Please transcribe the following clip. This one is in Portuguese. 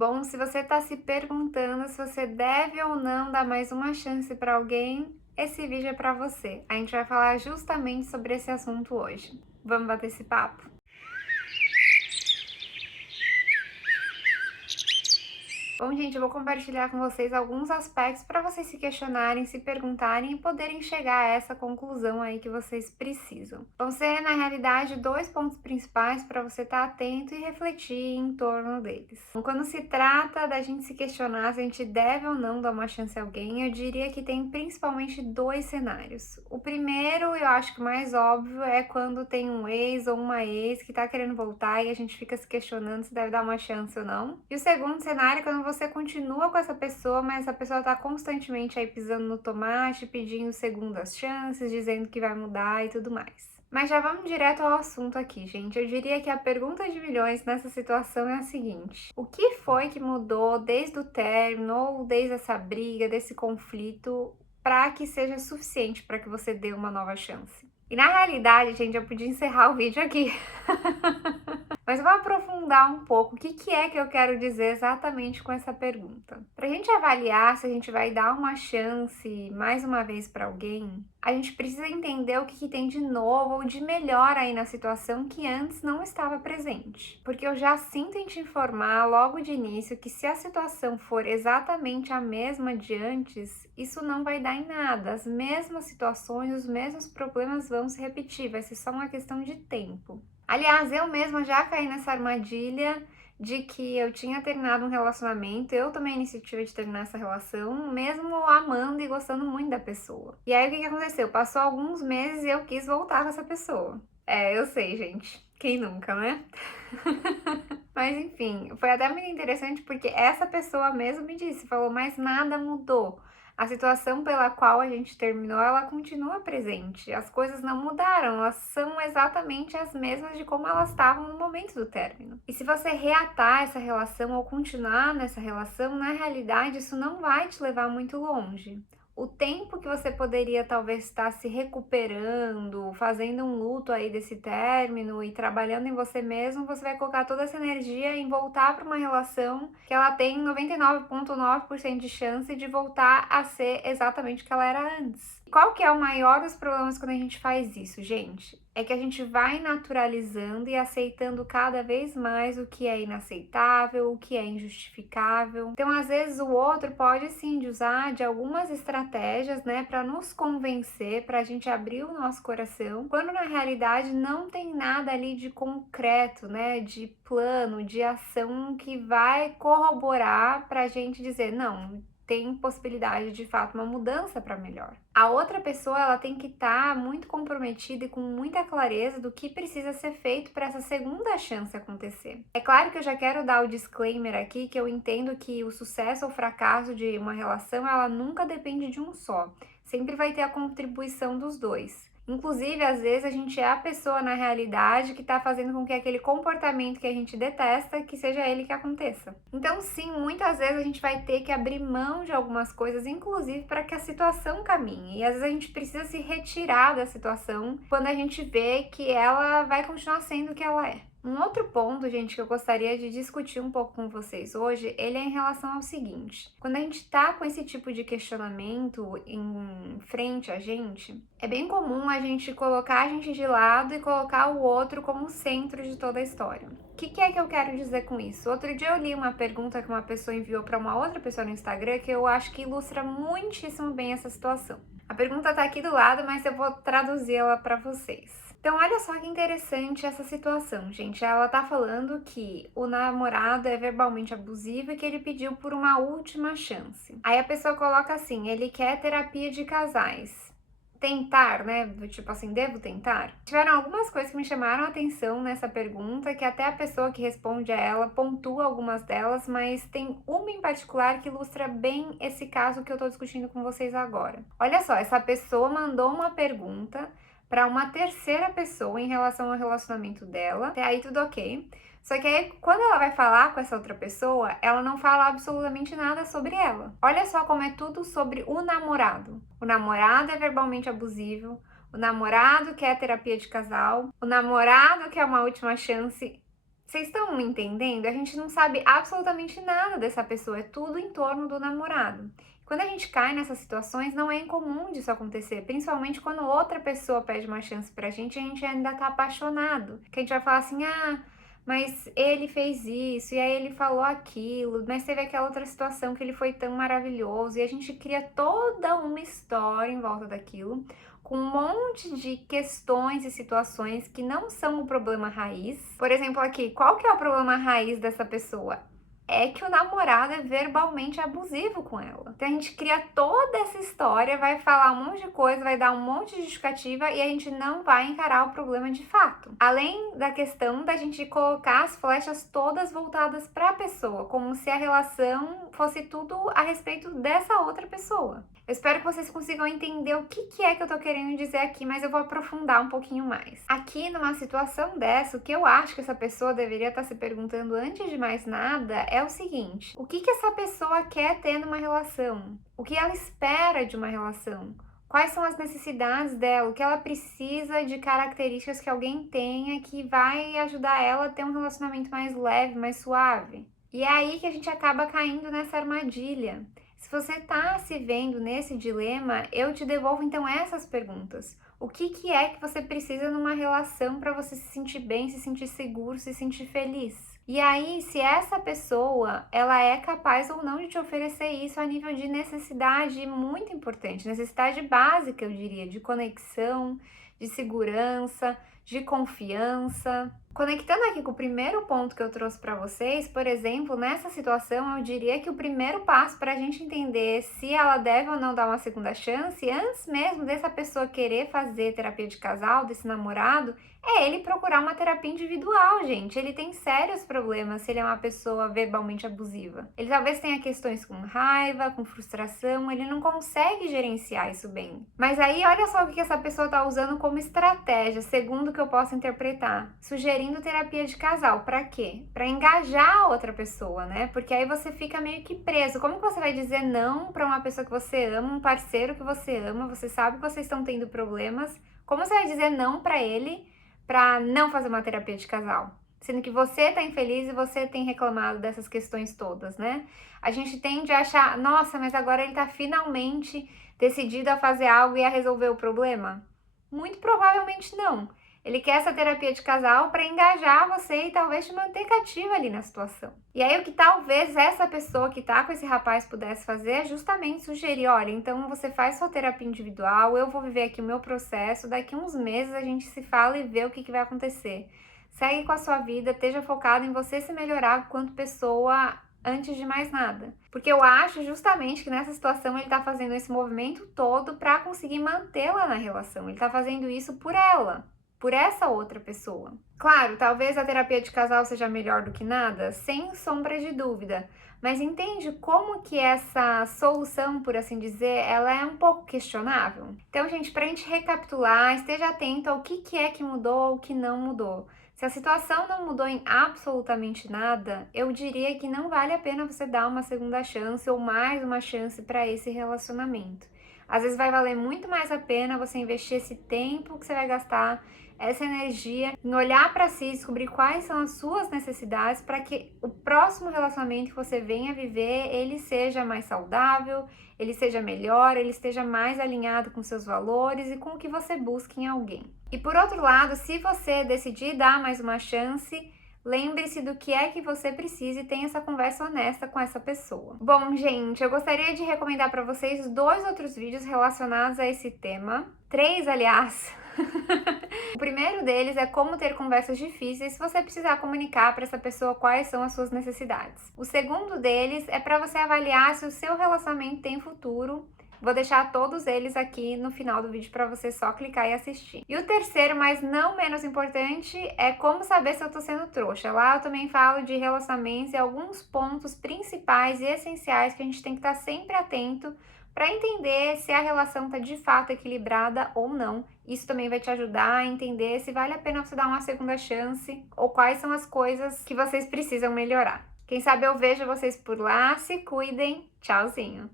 Bom, se você está se perguntando se você deve ou não dar mais uma chance para alguém, esse vídeo é para você. A gente vai falar justamente sobre esse assunto hoje. Vamos bater esse papo? Bom, gente, eu vou compartilhar com vocês alguns aspectos para vocês se questionarem, se perguntarem e poderem chegar a essa conclusão aí que vocês precisam. Vão ser, na realidade, dois pontos principais para você estar atento e refletir em torno deles. Então, quando se trata da gente se questionar se a gente deve ou não dar uma chance a alguém, eu diria que tem principalmente dois cenários. O primeiro, eu acho que o mais óbvio, é quando tem um ex ou uma ex que tá querendo voltar e a gente fica se questionando se deve dar uma chance ou não. E o segundo cenário é quando você continua com essa pessoa, mas essa pessoa tá constantemente aí pisando no tomate, pedindo segundas chances, dizendo que vai mudar e tudo mais. Mas já vamos direto ao assunto aqui, gente. Eu diria que a pergunta de milhões nessa situação é a seguinte: o que foi que mudou desde o término ou desde essa briga, desse conflito, para que seja suficiente para que você dê uma nova chance? E na realidade, gente, eu podia encerrar o vídeo aqui. Mas eu vou aprofundar um pouco o que é que eu quero dizer exatamente com essa pergunta. Para a gente avaliar se a gente vai dar uma chance mais uma vez para alguém, a gente precisa entender o que tem de novo ou de melhor aí na situação que antes não estava presente. Porque eu já sinto em te informar logo de início que se a situação for exatamente a mesma de antes, isso não vai dar em nada. As mesmas situações, os mesmos problemas vão se repetir, vai ser só uma questão de tempo. Aliás, eu mesma já caí nessa armadilha de que eu tinha terminado um relacionamento, eu tomei a iniciativa de terminar essa relação, mesmo amando e gostando muito da pessoa. E aí o que aconteceu? Passou alguns meses e eu quis voltar com essa pessoa. É, eu sei, gente. Quem nunca, né? Mas enfim, foi até muito interessante porque essa pessoa mesmo me disse, falou, mas nada mudou. A situação pela qual a gente terminou, ela continua presente. As coisas não mudaram, elas são exatamente as mesmas de como elas estavam no momento do término. E se você reatar essa relação ou continuar nessa relação, na realidade isso não vai te levar muito longe. O tempo que você poderia talvez estar se recuperando, fazendo um luto aí desse término e trabalhando em você mesmo, você vai colocar toda essa energia em voltar para uma relação que ela tem 99,9% de chance de voltar a ser exatamente o que ela era antes. Qual que é o maior dos problemas quando a gente faz isso, gente? É que a gente vai naturalizando e aceitando cada vez mais o que é inaceitável, o que é injustificável. Então, às vezes, o outro pode sim usar de algumas estratégias, né, para nos convencer, para a gente abrir o nosso coração, quando na realidade não tem nada ali de concreto, né, de plano, de ação que vai corroborar para a gente dizer, não, tem possibilidade de fato uma mudança para melhor. A outra pessoa ela tem que estar muito comprometida e com muita clareza do que precisa ser feito para essa segunda chance acontecer. É claro que eu já quero dar o disclaimer aqui que eu entendo que o sucesso ou fracasso de uma relação ela nunca depende de um só. Sempre vai ter a contribuição dos dois. Inclusive, às vezes a gente é a pessoa na realidade que está fazendo com que aquele comportamento que a gente detesta, que seja ele que aconteça. Então, sim, muitas vezes a gente vai ter que abrir mão de algumas coisas, inclusive para que a situação caminhe. E às vezes a gente precisa se retirar da situação quando a gente vê que ela vai continuar sendo o que ela é. Um outro ponto, gente, que eu gostaria de discutir um pouco com vocês hoje, ele é em relação ao seguinte. Quando a gente tá com esse tipo de questionamento em frente a gente, é bem comum a gente colocar a gente de lado e colocar o outro como centro de toda a história. O que é que eu quero dizer com isso? Outro dia eu li uma pergunta que uma pessoa enviou para uma outra pessoa no Instagram que eu acho que ilustra muitíssimo bem essa situação. A pergunta tá aqui do lado, mas eu vou traduzi-la para vocês. Então, olha só que interessante essa situação, gente. Ela tá falando que o namorado é verbalmente abusivo e que ele pediu por uma última chance. Aí a pessoa coloca assim: ele quer terapia de casais. Tentar, né? Do tipo assim, devo tentar? Tiveram algumas coisas que me chamaram a atenção nessa pergunta, que até a pessoa que responde a ela pontua algumas delas, mas tem uma em particular que ilustra bem esse caso que eu tô discutindo com vocês agora. Olha só, essa pessoa mandou uma pergunta para uma terceira pessoa em relação ao relacionamento dela. Até aí tudo ok. Só que aí, quando ela vai falar com essa outra pessoa, ela não fala absolutamente nada sobre ela. Olha só como é tudo sobre o namorado. O namorado é verbalmente abusivo, o namorado quer terapia de casal, o namorado quer uma última chance. Vocês estão me entendendo? A gente não sabe absolutamente nada dessa pessoa, é tudo em torno do namorado. Quando a gente cai nessas situações, não é incomum disso acontecer, principalmente quando outra pessoa pede uma chance pra gente e a gente ainda tá apaixonado. Que a gente vai falar assim: ah, mas ele fez isso, e aí ele falou aquilo, mas teve aquela outra situação que ele foi tão maravilhoso, e a gente cria toda uma história em volta daquilo, com um monte de questões e situações que não são o problema raiz. Por exemplo, aqui, qual que é o problema raiz dessa pessoa? É que o namorado é verbalmente abusivo com ela. Então a gente cria toda essa história, vai falar um monte de coisa, vai dar um monte de justificativa e a gente não vai encarar o problema de fato. Além da questão da gente colocar as flechas todas voltadas para a pessoa, como se a relação fosse tudo a respeito dessa outra pessoa. Eu espero que vocês consigam entender o que é que eu tô querendo dizer aqui, mas eu vou aprofundar um pouquinho mais. Aqui, numa situação dessa, o que eu acho que essa pessoa deveria estar se perguntando antes de mais nada é o seguinte: o que essa pessoa quer ter numa relação? O que ela espera de uma relação? Quais são as necessidades dela? O que ela precisa de características que alguém tenha que vai ajudar ela a ter um relacionamento mais leve, mais suave? E é aí que a gente acaba caindo nessa armadilha. Se você está se vendo nesse dilema, eu te devolvo então essas perguntas. O que é que você precisa numa relação para você se sentir bem, se sentir seguro, se sentir feliz? E aí, se essa pessoa, ela é capaz ou não de te oferecer isso a nível de necessidade muito importante, necessidade básica, eu diria, de conexão, de segurança, de confiança. Conectando aqui com o primeiro ponto que eu trouxe para vocês, por exemplo, nessa situação, eu diria que o primeiro passo para a gente entender se ela deve ou não dar uma segunda chance, antes mesmo dessa pessoa querer fazer terapia de casal, desse namorado, é ele procurar uma terapia individual, gente. Ele tem sérios problemas se ele é uma pessoa verbalmente abusiva. Ele talvez tenha questões com raiva, com frustração, ele não consegue gerenciar isso bem. Mas aí, olha só o que essa pessoa está usando como estratégia, segundo o que eu posso interpretar. Sugerindo terapia de casal. Para quê? Para engajar a outra pessoa, né? Porque aí você fica meio que preso. Como que você vai dizer não para uma pessoa que você ama, um parceiro que você ama, você sabe que vocês estão tendo problemas? Como você vai dizer não para ele para não fazer uma terapia de casal? Sendo que você tá infeliz e você tem reclamado dessas questões todas, né? A gente tende a achar, nossa, mas agora ele tá finalmente decidido a fazer algo e a resolver o problema? Muito provavelmente não. Ele quer essa terapia de casal para engajar você e talvez te manter cativa ali na situação. E aí o que talvez essa pessoa que tá com esse rapaz pudesse fazer é justamente sugerir, olha, então você faz sua terapia individual, eu vou viver aqui o meu processo, daqui uns meses a gente se fala e vê o que vai acontecer. Segue com a sua vida, esteja focado em você se melhorar quanto pessoa antes de mais nada. Porque eu acho justamente que nessa situação ele tá fazendo esse movimento todo para conseguir mantê-la na relação. Ele tá fazendo isso por ela, por essa outra pessoa. Claro, talvez a terapia de casal seja melhor do que nada, sem sombra de dúvida. Mas entende como que essa solução, por assim dizer, ela é um pouco questionável? Então, gente, pra gente recapitular, esteja atento ao que é que mudou ou que não mudou. Se a situação não mudou em absolutamente nada, eu diria que não vale a pena você dar uma segunda chance ou mais uma chance para esse relacionamento. Às vezes vai valer muito mais a pena você investir esse tempo que você vai gastar, essa energia, em olhar para si, descobrir quais são as suas necessidades para que o próximo relacionamento que você venha viver, ele seja mais saudável, ele seja melhor, ele esteja mais alinhado com seus valores e com o que você busca em alguém. E por outro lado, se você decidir dar mais uma chance, lembre-se do que é que você precisa e tenha essa conversa honesta com essa pessoa. Bom, gente, eu gostaria de recomendar para vocês 2 outros vídeos relacionados a esse tema. 3, aliás. O primeiro deles é como ter conversas difíceis se você precisar comunicar para essa pessoa quais são as suas necessidades. O segundo deles é para você avaliar se o seu relacionamento tem futuro. Vou deixar todos eles aqui no final do vídeo para você só clicar e assistir. E o terceiro, mas não menos importante, é como saber se eu tô sendo trouxa. Lá eu também falo de relacionamentos e alguns pontos principais e essenciais que a gente tem que estar sempre atento para entender se a relação está de fato equilibrada ou não. Isso também vai te ajudar a entender se vale a pena você dar uma segunda chance ou quais são as coisas que vocês precisam melhorar. Quem sabe eu vejo vocês por lá. Se cuidem. Tchauzinho!